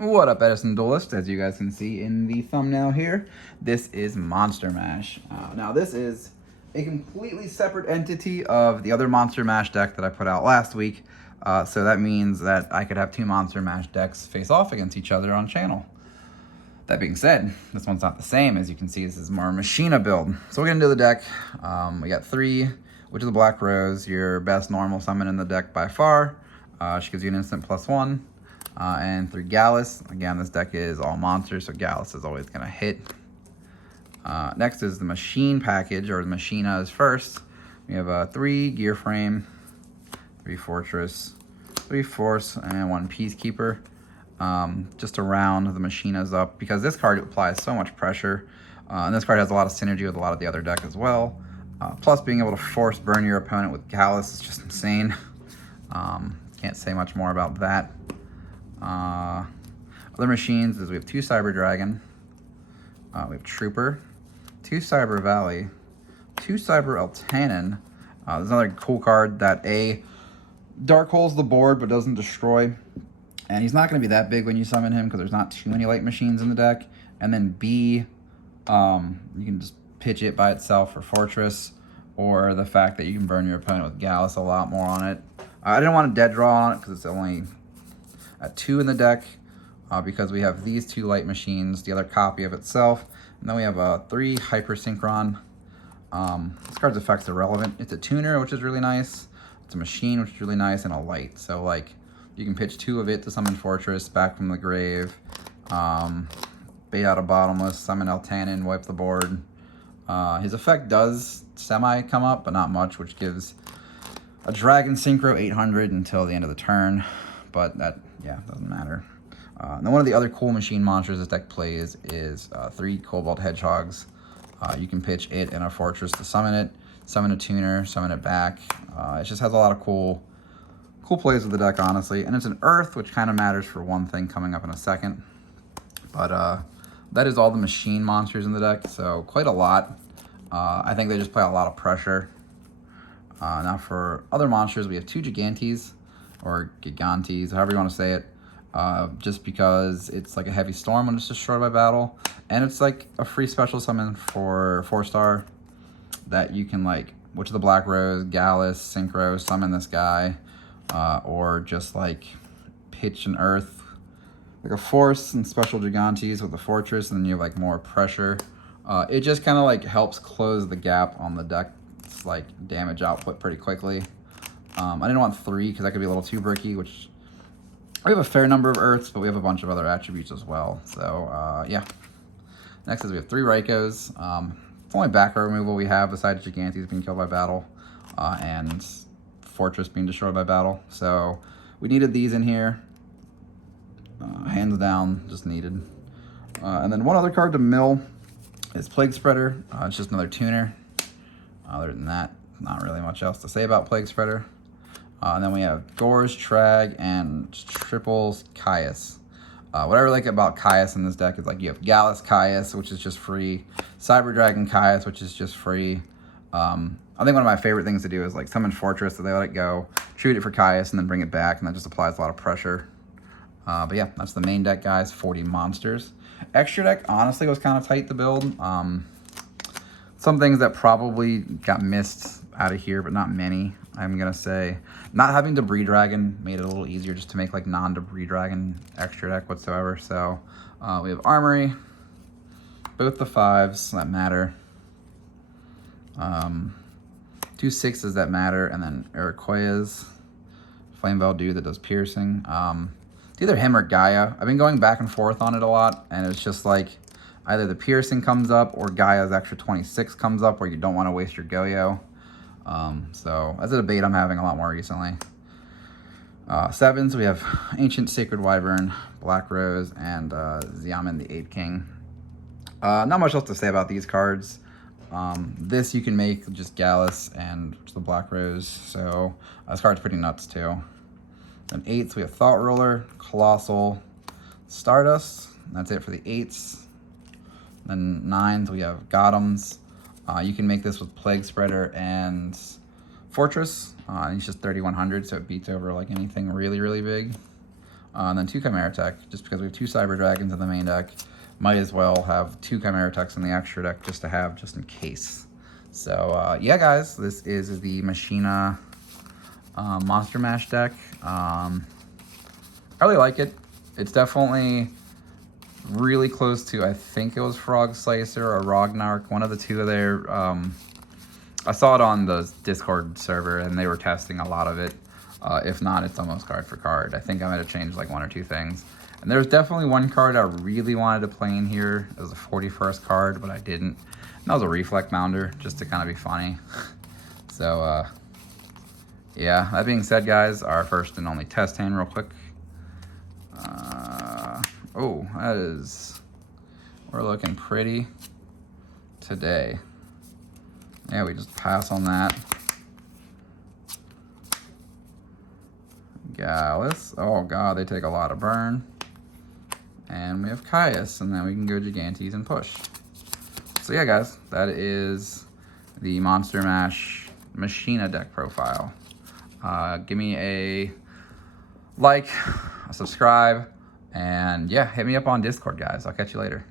What up, Edison Duelist? As you guys can see in the thumbnail here, this is Monster Mash. Now, this is a completely separate entity of the other Monster Mash deck that I put out last week. So that means that I could have two Monster Mash decks face off against each other on channel. That being said, this one's not the same. As you can see, this is more Machina build. So we're gonna do the deck. We got 3, which is a Black Rose, your best normal summon in the deck by far. She gives you an instant +1. And 3 Gallus. Again, this deck is all monsters, so Gallus is always gonna hit. Next is the Machine package, or the Machina is first. We have 3 Gear Frame, 3 Fortress, 3 Force, and 1 Peacekeeper. Just to round the Machinas up, because this card applies so much pressure. And this card has a lot of synergy with a lot of the other deck as well. Plus, being able to force burn your opponent with Gallus is just insane. Can't say much more about that. Other machines is we have 2 Cyber Dragon, we have Trooper, 2 Cyber Valley, 2 Cyber Eltanin. There's another cool card that dark holes the board but doesn't destroy, and he's not going to be that big when you summon him because there's not too many light machines in the deck. And then B, you can just pitch it by itself for Fortress, or the fact that you can burn your opponent with Gallus a lot more on it. I didn't want a dead draw on it because it's only at 2 in the deck, because we have these 2 light machines, the other copy of itself, and then we have 3 Hyper Synchron. This card's effects are relevant. It's a tuner, which is really nice. It's a machine, which is really nice, and a light. So like, you can pitch 2 of it to summon Fortress back from the grave, bait out a Bottomless, summon Eltanin, wipe the board. His effect does semi come up, but not much, which gives a Dragon Synchro 800 until the end of the turn. But that, yeah, doesn't matter. Now, one of the other cool machine monsters this deck plays is 3 Cobalt Hedgehogs. You can pitch it in a Fortress to summon it, summon a tuner, summon it back. It just has a lot of cool plays with the deck, honestly. And it's an Earth, which kind of matters for one thing coming up in a second. But that is all the machine monsters in the deck, so quite a lot. I think they just play a lot of pressure. Now for other monsters, we have 2 Gigantes, or Gigantes, however you want to say it, just because it's like a heavy storm when it's destroyed by battle, and it's like a free special summon for 4-star that you can, like, which is the Black Rose, Gallus, Synchro, summon this guy, or just like pitch an Earth, like a Force and special Gigantes with a Fortress, and then you have like more pressure. It just kind of like helps close the gap on the deck's like damage output pretty quickly. I didn't want 3 because that could be a little too bricky, which we have a fair number of Earths, but we have a bunch of other attributes as well. So, yeah. Next is we have 3 Raikos. It's only back row removal we have besides Gigantes being killed by battle, and Fortress being destroyed by battle. So we needed these in here. Hands down, just needed. And then one other card to mill is Plague Spreader. It's just another tuner. Other than that, not really much else to say about Plague Spreader. And then we have Gorz, Trag, and Triples Caius. What I really like about Caius in this deck is like you have Gallus Caius, which is just free, Cyber Dragon Caius, which is just free. I think one of my favorite things to do is like summon Fortress, so they let it go, shoot it for Caius, and then bring it back, and that just applies a lot of pressure. But yeah, that's the main deck, guys. 40 monsters. Extra deck honestly was kind of tight to build. Some things that probably got missed out of here, but not many. I'm gonna say not having Debris Dragon made it a little easier just to make like non-Debris Dragon extra deck whatsoever. So we have Armory, both the 5s that matter, 2 6s that matter, and then Iroquois, Flame Valdu that does piercing. It's either him or Gaia. I've been going back and forth on it a lot, and it's just like either the piercing comes up or Gaia's extra 26 comes up where you don't want to waste your Goyo. So that's a debate I'm having a lot more recently. 7s, we have Ancient Sacred Wyvern, Black Rose, and Xiamen the Ape King. Not much else to say about these cards. This you can make just Gallus and the Black Rose, so this card's pretty nuts too. Then 8s, we have Thought Ruler, Colossal, Stardust. That's it for the 8s. Then 9s, we have Gotems. You can make this with Plague Spreader and Fortress. It's just 3100, so it beats over like anything really, really big. And then 2 Chimera Tech, just because we have 2 Cyber Dragons in the main deck. Might as well have 2 Chimera Techs in the extra deck just to have, just in case. So, yeah, guys, this is the Machina Monster Mash deck. I really like it. It's definitely really close to, I think it was Frog Slicer or Ragnarok, one of the two of their, I saw it on the Discord server and they were testing a lot of it. If not, it's almost card for card. I think I might have changed like 1 or 2 things. And there's definitely one card I really wanted to play in here. It was a 41st card, but I didn't. And that was a Reflect Mounder, just to kind of be funny. So, yeah, that being said, guys, our first and only test hand real quick. Oh, that is, we're looking pretty today. Yeah, we just pass on that. Gallus, oh god, they take a lot of burn. And we have Caius, and then we can go Gigantes and push. So yeah, guys, that is the Monster Mash Machina deck profile. Give me a like, a subscribe, and yeah, hit me up on Discord, guys. I'll catch you later.